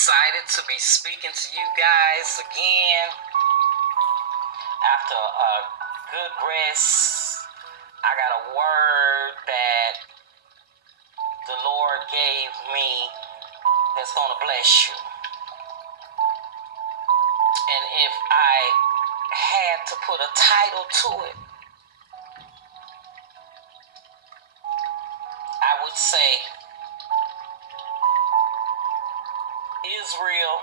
excited to be speaking to you guys again after a good rest. I got a word that the Lord gave me that's going to bless you. And if I had to put a title to it, I would say Israel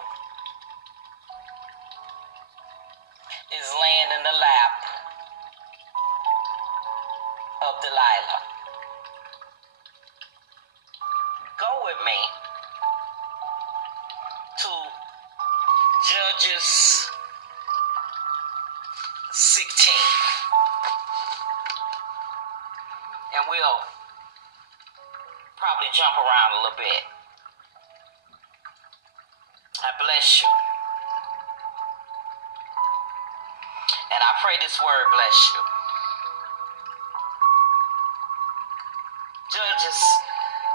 is laying in the lap of Delilah. Go with me to Judges 16. And we'll probably jump around a little bit. I bless you. And I pray this word bless you. Judges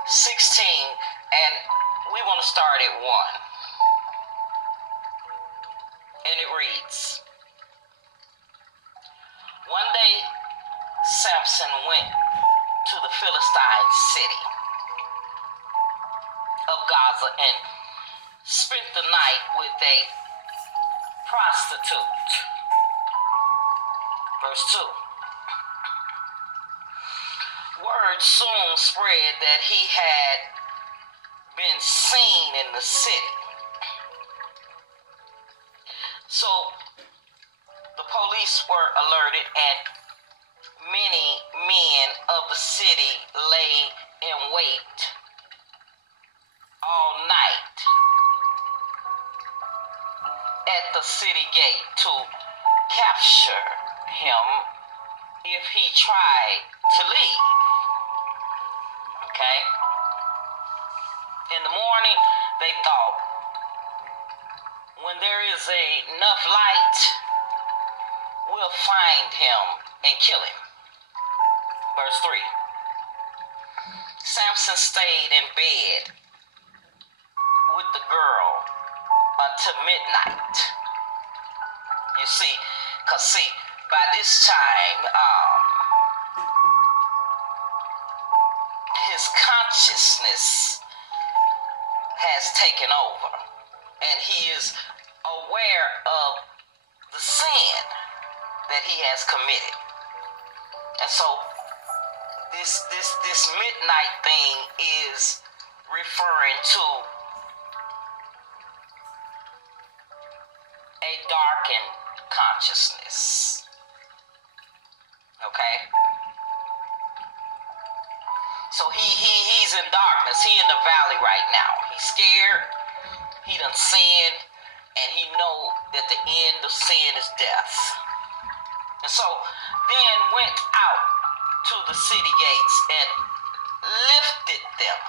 16, and we want to start at 1. And it reads, one day Samson went to the Philistine city of Gaza and spent the night with a prostitute. Verse 2. Word soon spread that he had been seen in the city. So the police were alerted, and many men of the city lay in wait all night at the city gate to capture him if he tried to leave. Okay? In the morning, they thought, when there is enough light, we'll find him and kill him. Verse 3. Samson stayed in bed with the girl until midnight. You see, by this time, his consciousness has taken over, and he is aware of the sin that he has committed. And so this midnight thing is referring to a darkened consciousness. Okay? So he's in darkness. He in the valley right now. He's scared. He done sinned, and he know that the end of sin is death. And so then went out to the city gates and lifted them.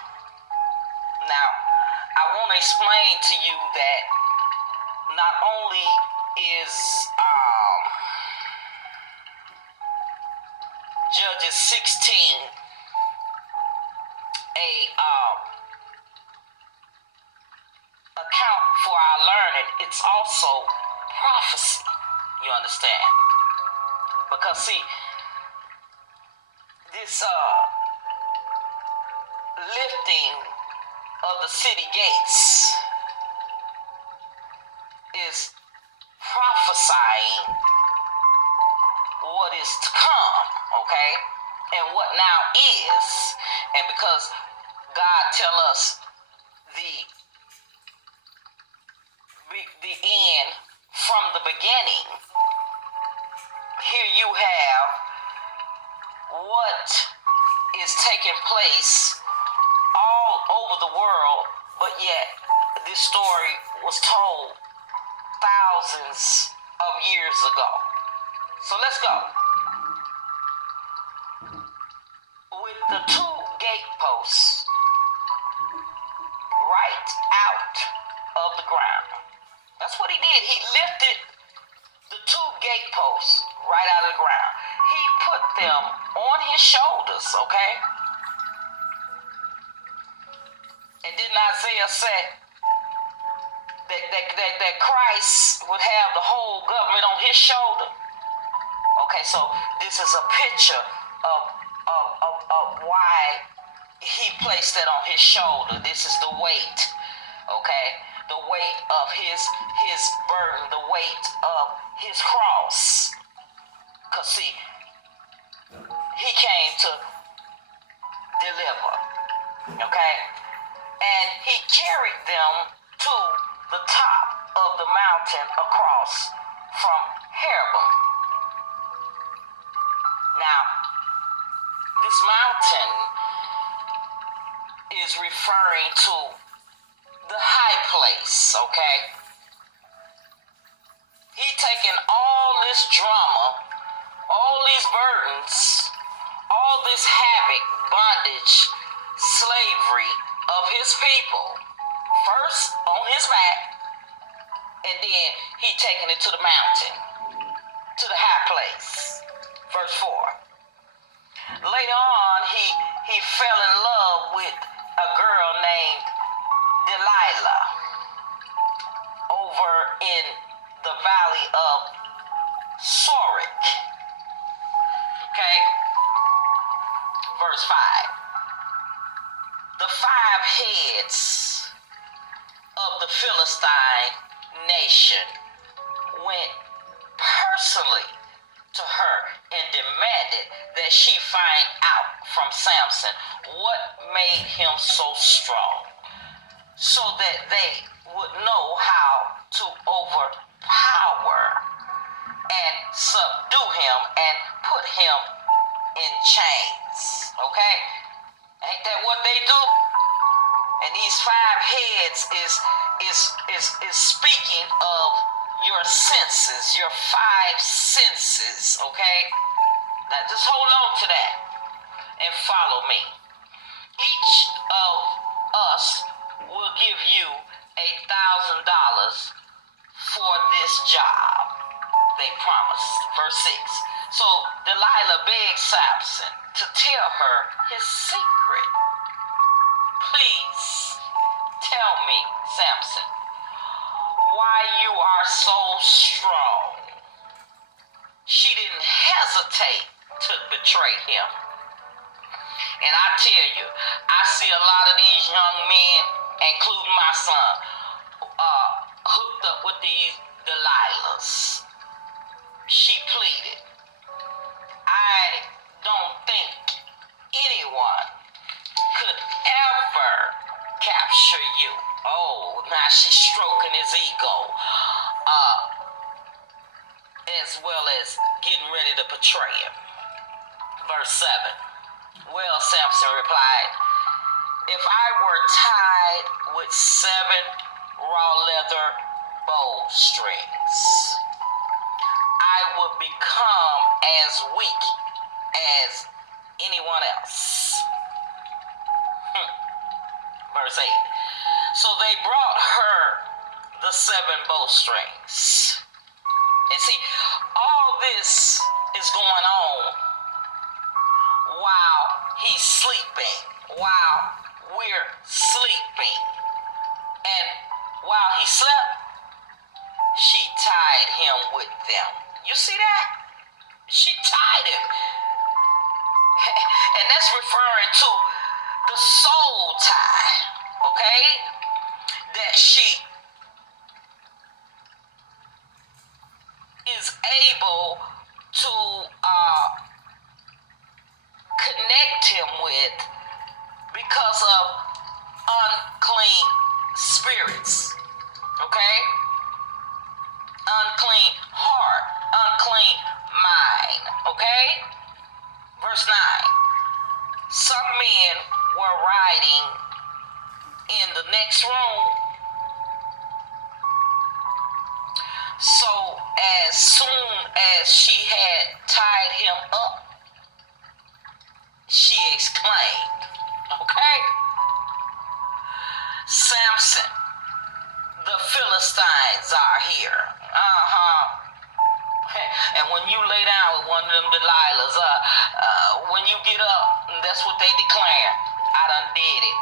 Now, I want to explain to you that not only is Judges 16 a account for our learning, it's also prophecy. You understand? Because see, this lifting of the city gates is prophesying what is to come, okay? And what now is. And because God tell us the end from the beginning, here you have what is taking place all over the world, but yet this story was told thousands of years ago. So let's go. With the 2 gate posts right out of the ground. That's what he did. He lifted the 2 gate posts right out of the ground. He put them on his shoulders, okay? And didn't Isaiah say, that Christ would have the whole government on his shoulder. Okay, so this is a picture of why he placed that on his shoulder. This is the weight, okay? The weight of his burden, the weight of his cross. Because see, he came to deliver, okay? And he carried them to the top of the mountain across from Hermon. Now, this mountain is referring to the high place, okay? He taken all this drama, all these burdens, all this havoc, bondage, slavery of his people, first on his back, and then he taken it to the mountain, to the high place. Verse 4. Later on, he fell in love with a girl named Dalilah over in the valley of Sorek. Okay? Verse 5. The 5 heads of the Philistine nation went personally to her and demanded that she find out from Samson what made him so strong, so that they would know how to overpower and subdue him and put him in chains. Okay? Ain't that what they do? And these 5 heads is speaking of your senses, your 5 senses, okay? Now just hold on to that and follow me. Each of us will give you $1,000 for this job, they promised. Verse 6. So Delilah begged Samson to tell her his secret. Please tell me, Samson, why you are so strong. She didn't hesitate to betray him. And I tell you, I see a lot of these young men, including my son, hooked up with these Delilahs. She pleaded. I don't think anyone could ever capture you. Oh, now she's stroking his ego, as well as getting ready to betray him. Verse 7. Well, Samson replied, if I were tied with 7 raw leather bowstrings, I would become as weak as anyone else. Verse 8. So they brought her the 7 bowstrings. And see, all this is going on while he's sleeping, while we're sleeping. And while he slept, she tied him with them. You see that? She tied him. And that's referring to the soul tie, okay? That she is able to connect him with because of unclean spirits, okay? Unclean heart, unclean mind, okay? Verse 9. Some men were riding in the next room. So as soon as she had tied him up, she exclaimed, okay? Samson, the Philistines are here. And when you lay down with one of them Delilahs, when you get up, that's what they declare. I done did it.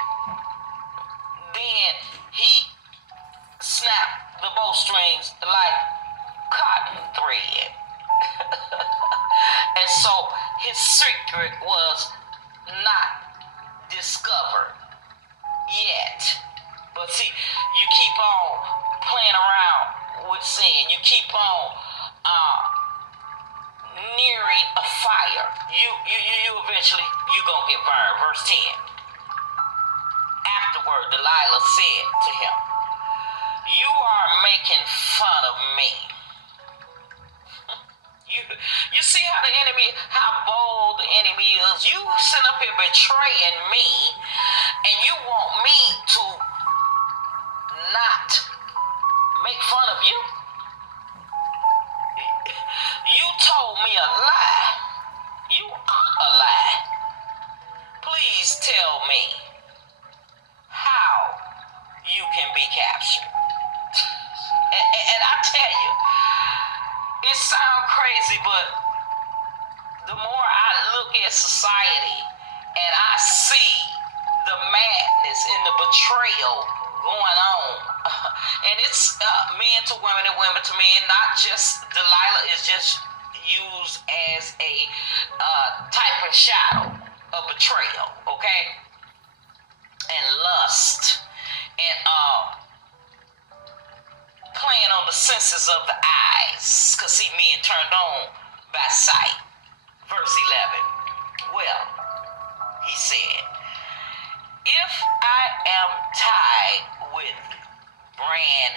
Then he snapped the bowstrings like cotton thread. And so his secret was not discovered yet. But see, you keep on playing around with sin. You keep on nearing a fire. You eventually gonna get burned. Verse 10. Afterward, Delilah said to him, "You are making fun of me." You see how the enemy, how bold the enemy is. You sit up here betraying me, and you want me to not make fun of you? You told me a lie. You are a lie. Please tell me how you can be captured. And I tell you, it sounds crazy, but the more I look at society and I see the madness and the betrayal going on, and it's men to women and women to men, not just Delilah is just used as a type and shadow of betrayal, okay? And lust, and playing on the senses of the eyes, because see, men turned on by sight. Verse 11. Well, he said, if I am tied with brand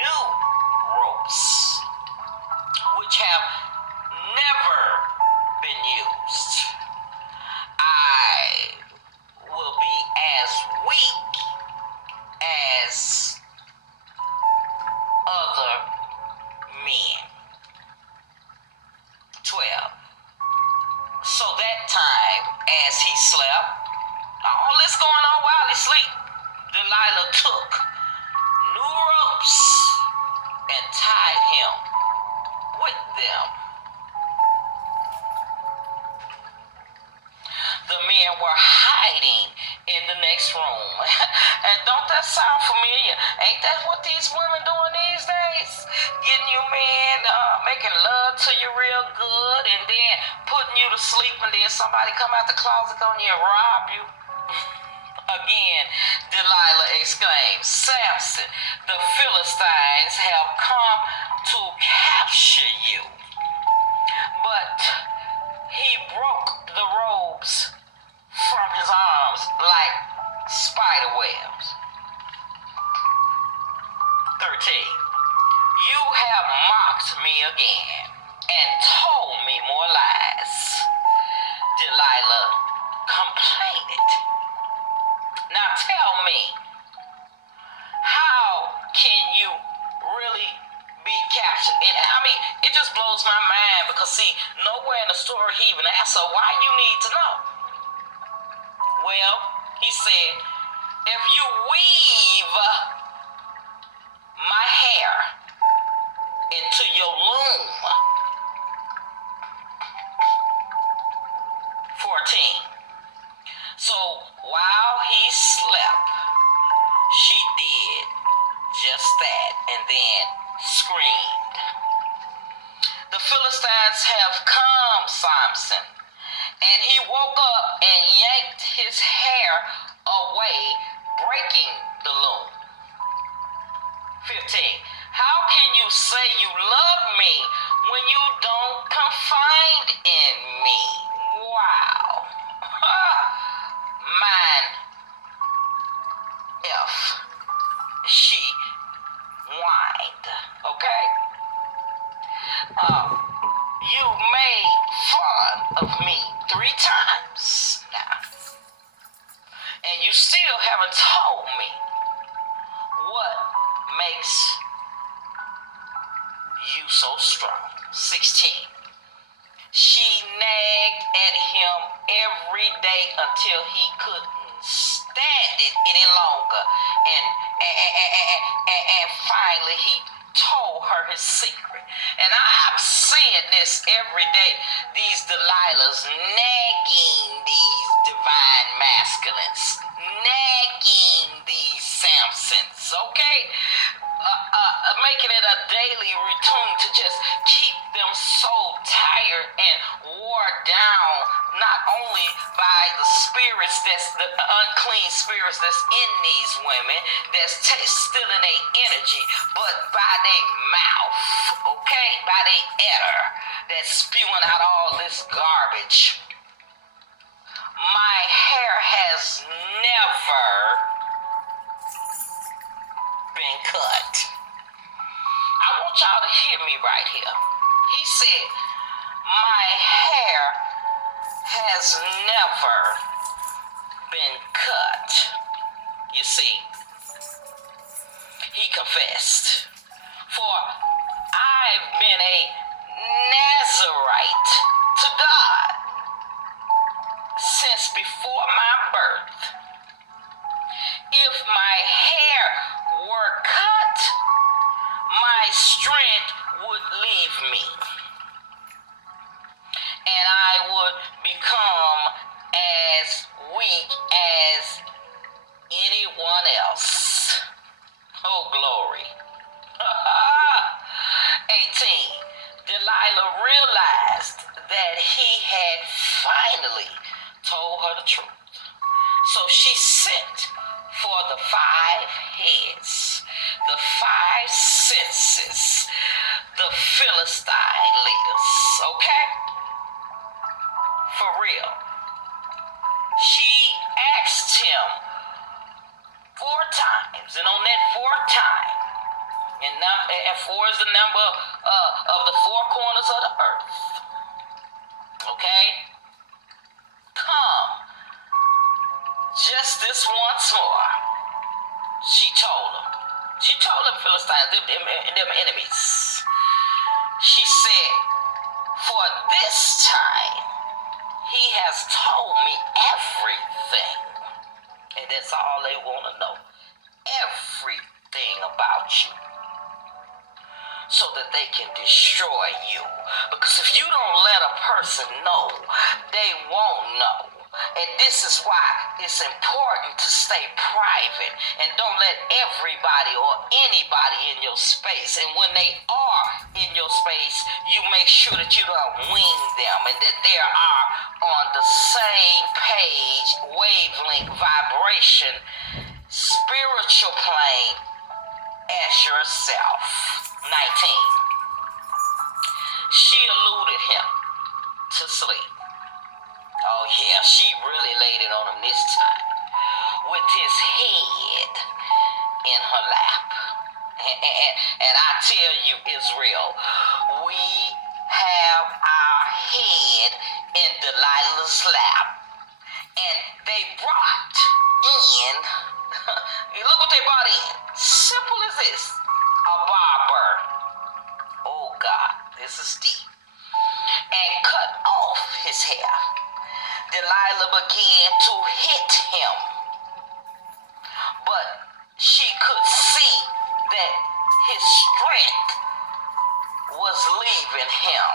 new ropes, which have never been used, I will be as weak as other men. 12. So that time, as he slept, all this going on while he sleep, Delilah took new ropes and tied him with them. The men were hiding in the next room. And don't that sound familiar? Ain't that what these women doing these days? Getting you men, making love to you real good, and then putting you to sleep, and then somebody come out the closet on you and rob you. Again, Delilah exclaimed, Samson, the Philistines have come to capture you. But he broke the robes from his arms like spider webs. 13. You have mocked me again and told me more lies. Delilah complained. Now tell me, how can you really be captured? And I mean, it just blows my mind because see, nowhere in the story he even asked her why you need to know. Well, he said, if you weave my hair into your loom. 14. So while he slept, she did just that and then screamed. The Philistines have come, Samson. And he woke up and yanked his hair away, breaking the loom. 15. How can you say you love me when you don't confide in me? Wow. Mine F. She whined. Okay? You made fun of me 3 times now. And you still haven't told me what makes you so strong. 16. She nagged at him every day until he couldn't stand it any longer. And finally he told her his secret. And I'm seeing this every day. These Delilahs nagging these divine masculines, nagging these Samsons, okay? making it a daily routine to just keep them so tired and wore down, not only by the spirits, that's the unclean spirits that's in these women, that's stealing their energy, but by their mouth, okay, by their etter, that's spewing out all this garbage. My hair has never been cut. I want y'all to hear me right here. He said, my hair has never been cut. You see, he confessed. For I've been a Nazarite to God since before my birth. If my hair were cut, my strength would leave me, and I would become as weak as anyone else. Oh, glory. 18. Delilah realized that he had finally told her the truth. So she sent for the 5 heads, the 5 senses, the Philistine leaders, okay? For real. She asked him 4 times, and on that 4th time, and 4 is the number of the 4 corners of the earth, okay? Come, just this once more, she told him. She told them Philistines, them enemies. She said, for this time, he has told me everything. And that's all they want to know. Everything about you. So that they can destroy you. Because if you don't let a person know, they won't know. And this is why it's important to stay private and don't let everybody or anybody in your space. And when they are in your space, you make sure that you don't wing them and that they are on the same page, wavelength, vibration, spiritual plane as yourself. 19. She eluded him to sleep. Oh yeah, she really laid it on him this time. With his head in her lap. And I tell you, Israel, we have our head in Delilah's lap. And they brought in, look what they brought in. Simple as this. A barber. Oh God, this is deep. And cut off his hair. Delilah began to hit him, but she could see that his strength was leaving him.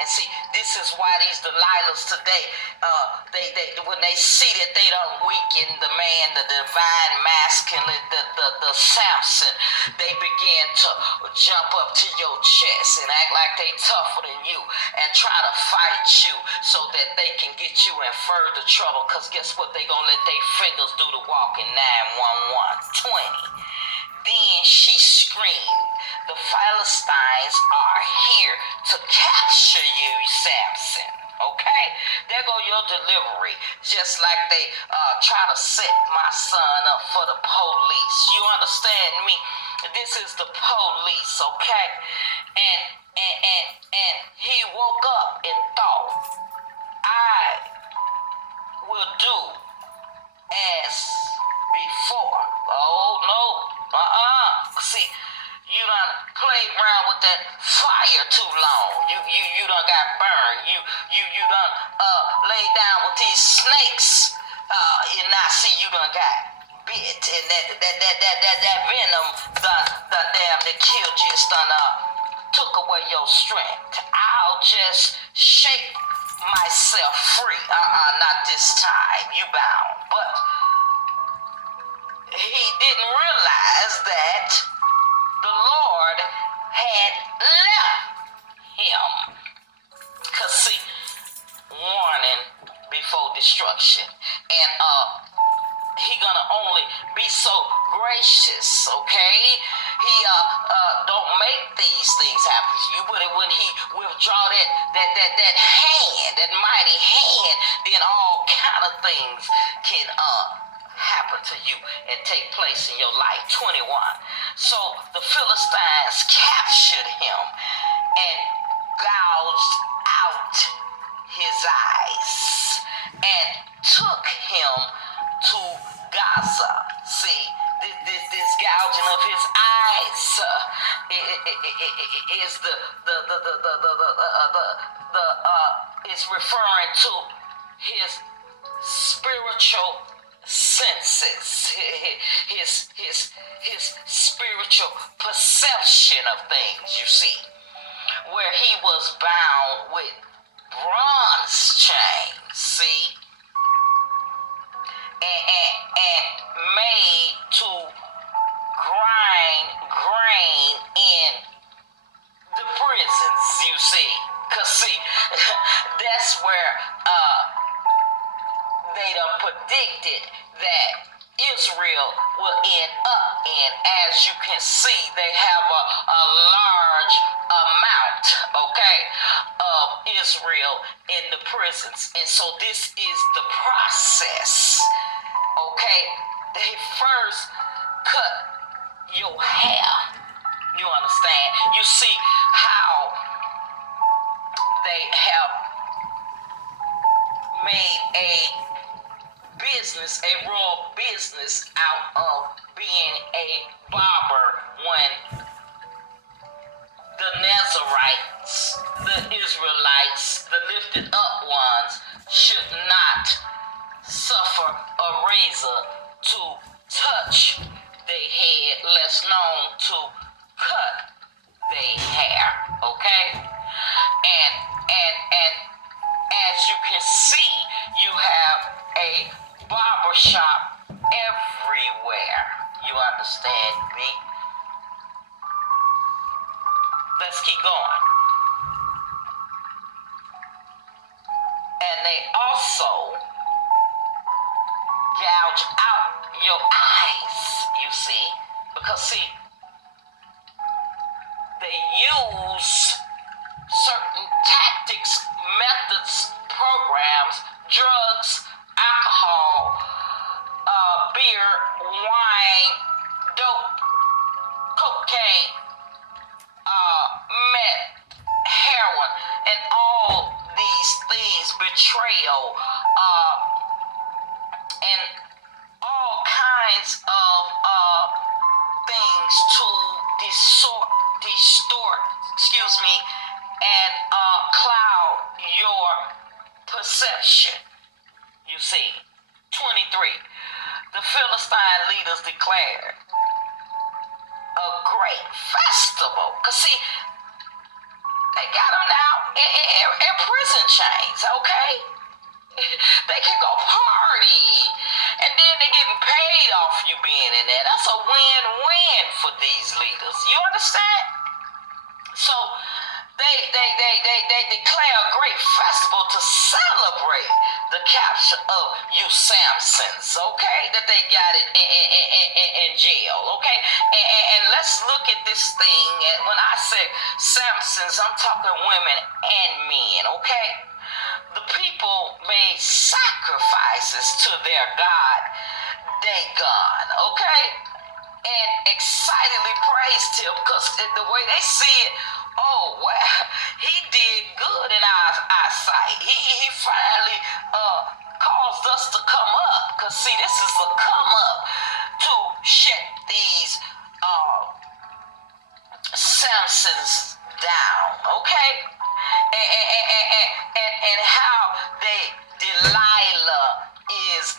And see, this is why these Delilahs today, when they see that they done weakened the man, the divine masculine, the Samson, they begin to jump up to your chest and act like they tougher than you and try to fight you so that they can get you in further trouble. Because guess what? They gonna let their fingers do the walking. 911. 20. Then she screamed, the Philistines are here to capture you, Samson. Okay? There go your delivery. Just like they try to set my son up for the police. You understand me? This is the police, okay? And he woke up and thought, I will do as before. Oh, no. See, you done played around with that fire too long. You done got burned. You done laid down with these snakes. And now see you done got bit. And that venom done damn that killed you. It's done took away your strength. I'll just shake myself free. Not this time. You bound. But he didn't realize that the Lord had left him. Because see, warning before destruction. And he gonna only be so gracious, okay? He don't make these things happen to you, but when he withdraw that hand, that mighty hand, then all kind of things can happen to you and take place in your life. 21. So the Philistines captured him and gouged out his eyes and took him to Gaza. See, this gouging of his eyes is is referring to his spiritual senses, his spiritual perception of things. You see, where he was bound with bronze chains. See. And made to grind grain in the prisons, you see. Because, see, that's where they done predicted that Israel will end up in. As you can see, they have a large amount, okay, of Israel in the prisons. And so this is the process, okay? They first cut your hair. You understand? You see how they have made a business, a raw business out of being a barber when the Nazarites, the Israelites, the lifted up ones should not suffer a razor to touch their head, less known to cut their hair, okay? And as you can see, you have a barber shop everywhere. You understand me? Let's keep going. And they also gouge out your eyes, you see, because see, they use certain tactics, methods, programs, drugs, alcohol, beer, wine, dope, cocaine, meth, heroin, and all these things, betrayal, and all kinds of things to distort, and cloud your perception. You see, 23. The Philistine leaders declared a great festival. Because see, they got them now in prison chains, okay? They can go party. And then they're getting paid off you being in there. That's a win-win for these leaders. You understand? So they declare a great festival to celebrate the capture of you Samsons, okay? That they got it in jail, okay? And let's look at this thing. And when I say Samsons, I'm talking women and men, okay? The people made sacrifices to their God, Dagon, okay? And excitedly praised him because the way they see it, oh, well, he did good in our sight. He finally caused us to come up. Because, see, this is a come up to shut these Samsons down, okay? And how Delilah is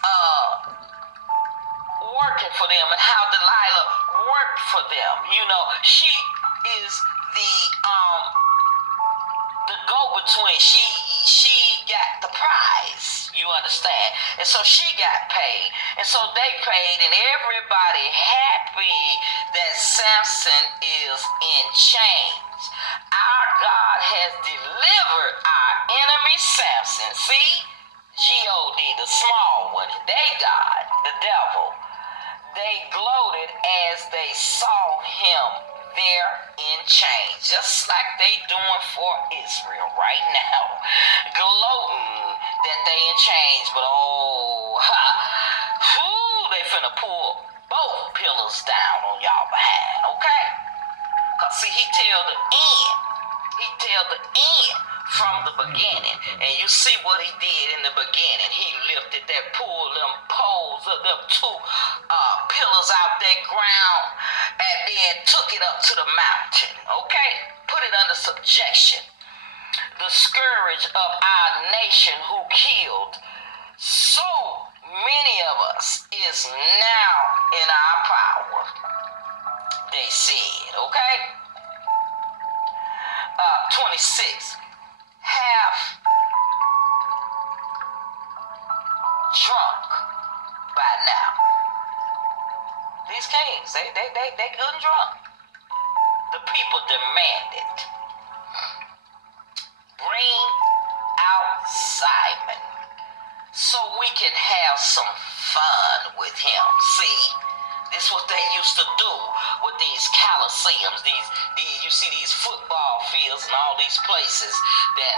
working for them, and how Delilah worked for them. You know, she is the go-between. She got the prize, you understand? And so she got paid. And so they paid, and everybody everybody happy that Samson is in chains. Our God has delivered our enemy Samson. See? G-O-D, the small one. They God, the devil. They gloated as they saw him there in chains, just like they doing for Israel right now. Gloating that they in chains, but they finna pull both pillars down on y'all behind, okay? Because see, he tell the end. He tell the end from the beginning. And you see what he did in the beginning. He lifted that, pulled them poles of them two pillars out that ground and then took it up to the mountain, okay? Put it under subjection. The scourge of our nation who killed so many of us is now in our power, they said, okay? 26. Half drunk by now. These kings, they good and drunk. The people demanded, bring out Simon so we can have some fun with him. See, this is what they used to do with these coliseums, these you see these football fields and all these places that